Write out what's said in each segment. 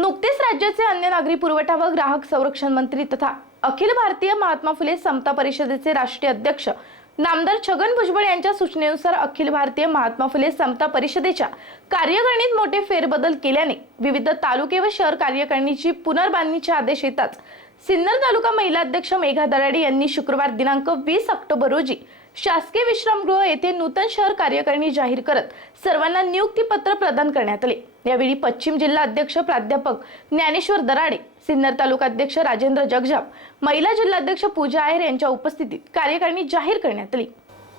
नुकतेच राज्याचे अन्य नागरी पुरवठा व ग्राहक संरक्षण मंत्री तथा अखिल भारतीय महात्मा फुले समता परिषदेचे राष्ट्रीय अध्यक्ष नामदार छगन भुजबळ यांच्या सूचनेनुसार अखिल भारतीय महात्मा फुले समता परिषदेच्या कार्यकारिणीत मोठे फेरबदल केल्याने विविध तालुके व शहर कार्यकारिणीची पुनर्बांधणीचे आदेश येताच सिन्नर तालुका महिला अध्यक्ष मेघा दराडे यांनी शुक्रवार दिनांक वीस ऑक्टोबर रोजी शासकीय विश्रामगृह येथे नूतन शहर कार्यकारिणी जाहीर करत सर्वांना नियुक्तीपत्र प्रदान करण्यात आले. यावेळी पश्चिम जिल्हा अध्यक्ष प्राध्यापक ज्ञानेश्वर दराडे सिन्नर तालुका अध्यक्ष राजेंद्र जगजाप महिला जिल्हाध्यक्ष पूजा आयर यांच्या उपस्थितीत कार्यकारिणी जाहीर करण्यात आली.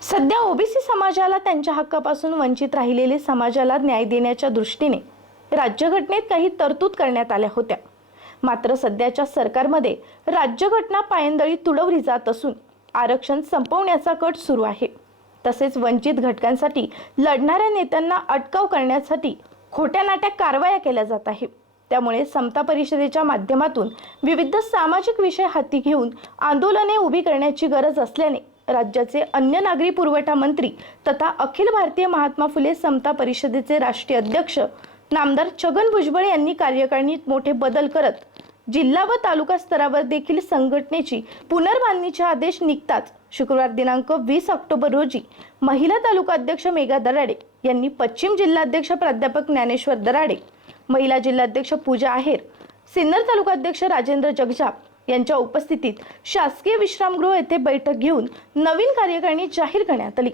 सध्या ओबीसी समाजाला त्यांच्या हक्कापासून वंचित राहिलेले समाजाला न्याय देण्याच्या दृष्टीने राज्यघटनेत काही तरतूद करण्यात आल्या होत्या. मात्र सध्याच्या सरकारमध्ये राज्यघटना पायंदळी तुडवली जात असून आरक्षण संपवण्याचा कट सुरू आहे. तसेच वंचित घटकांसाठी लढणाऱ्या नेत्यांना अटकाव करण्यासाठी खोट्या नाट्या कारवाया केल्या जात आहे त्यामुळे समता परिषदेच्या माध्यमातून विविध सामाजिक विषय हाती घेऊन आंदोलने उभी करण्याची गरज असल्याने राज्याचे अन्य नागरी पुरवठा मंत्री तथा अखिल भारतीय महात्मा फुले समता परिषदेचे राष्ट्रीय अध्यक्ष नामदार छगन भुजबळ यांनी कार्यकारिणीत मोठे बदल करत जिल्हा व तालुका स्तरावर देखील संघटनेची पुनर्बांधणीचे आदेश निघताच. शुक्रवार दिनांक वीस ऑक्टोबर रोजी महिला तालुका अध्यक्ष मेघा दराडे यांनी पश्चिम जिल्हाध्यक्ष प्राध्यापक ज्ञानेश्वर दराडे महिला जिल्हाध्यक्ष पूजा आहेर सिन्नर तालुका अध्यक्ष राजेंद्र जगजाप यांच्या उपस्थितीत शासकीय विश्रामगृह येथे बैठक घेऊन नवीन कार्यकारिणी जाहीर करण्यात आली.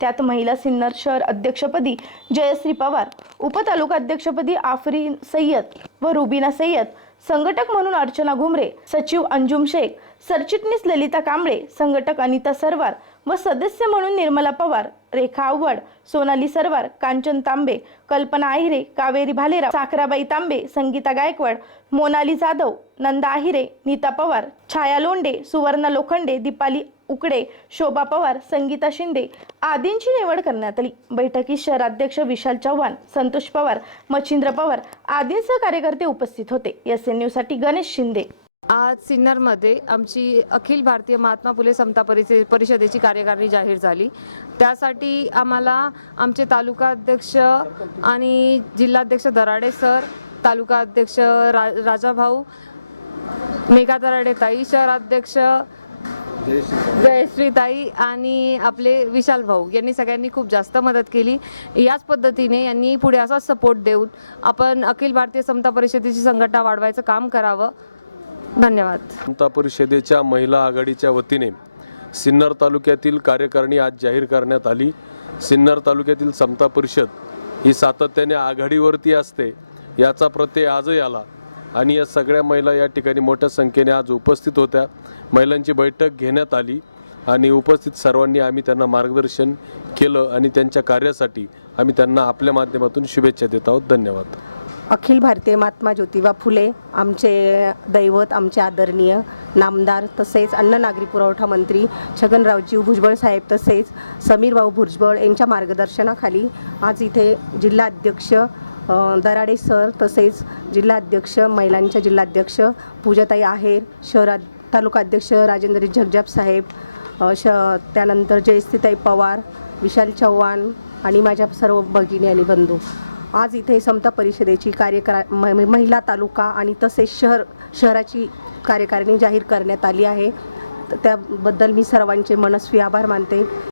त्यात महिला सिन्नर शहर अध्यक्षपदी जयश्री पवार उपतालुका अध्यक्षपदी आफरीन सय्यद व रुबीना सय्यद संघटक म्हणून अर्चना घुमरे सचिव अंजुम शेख सरचिटणीस ललिता कांबळे संघटक अनिता सरवार व सदस्य म्हणून निर्मला पवार रेखा आव्हाड सोनाली सरवार कांचन तांबे कल्पना आहिरे कावेरी भालेराव साखराबाई तांबे संगीता गायकवाड मोनाली जाधव नंदा आहिरे नीता पवार छाया लोंडे सुवर्णा लोखंडे दीपाली उकडे शोभा पवार संगीता शिंदे आदींची निवड करण्यात आली. बैठकीत शहराध्यक्ष विशाल चव्हाण संतोष पवार मच्छिंद्र पवार आदींसह कार्यकर्ते उपस्थित होते. एस एन न्यूजसाठी गणेश शिंदे. आज सिन्नरमध्ये आमची अखिल भारतीय महात्मा फुले समता परिषे परिषदेची कार्यकारिणी जाहीर झाली. त्यासाठी आम्हाला आमचे तालुका अध्यक्ष आणि जिल्हाध्यक्ष दराडे सर तालुका अध्यक्ष रा राजाभाऊ मेघा दराडे ताई शहराध्यक्ष जयश्रीताई आणि आपले विशाल भाऊ यांनी सगळ्यांनी खूप जास्त मदत केली. याच पद्धतीने यांनी पुढे असा सपोर्ट देऊन आपण अखिल भारतीय समता परिषदेची संघटना वाढवायचं काम करावं. धन्यवाद. समता परिषदेच्या महिला आघाडीच्या वतीने सिन्नर तालुक्यातील कार्यकारिणी आज जाहीर करण्यात आली. सिन्नर तालुक्यातील समता परिषद ही सातत्याने आघाडीवरती असते याचा प्रत्यय आजही आला. आणि या सगळ्या महिला या ठिकाणी मोठ्या संख्येने आज उपस्थित होत्या. महिलांची बैठक घेण्यात आली आणि उपस्थित सर्वांनी आम्ही त्यांना मार्गदर्शन केलं आणि त्यांच्या कार्यासाठी आम्ही त्यांना आपल्या माध्यमातून शुभेच्छा देत आहोत. धन्यवाद. अखिल भारतीय महात्मा ज्योतिबा फुले आमचे दैवत आमचे आदरणीय नामदार तसेच अन्न नागरी पुरवठा मंत्री छगनरावजी भुजबळ साहेब तसेच समीर भाऊ भुजबळ यांच्या मार्गदर्शनाखाली आज इथे जिल्हाध्यक्ष अध्यक्ष दराडे सर तसेच जिल्हाध्यक्ष महिलांच्या जिल्हाध्यक्ष पूजाताई आहेर शहरा तालुका अध्यक्ष राजेंद्र जगजाप साहेब श त्यानंतर जयस्थिताई पवार विशाल चव्हाण आणि माझ्या सर्व भगिनी आणि बंधू. आज इथे समता परिषदेची कार्यकरा म- महिला तालुका आणि तसेच शहर शहराची कार्यकारिणी जाहीर करण्यात आली आहे. त्याबद्दल मी सर्वांचे मनस्वी आभार मानते.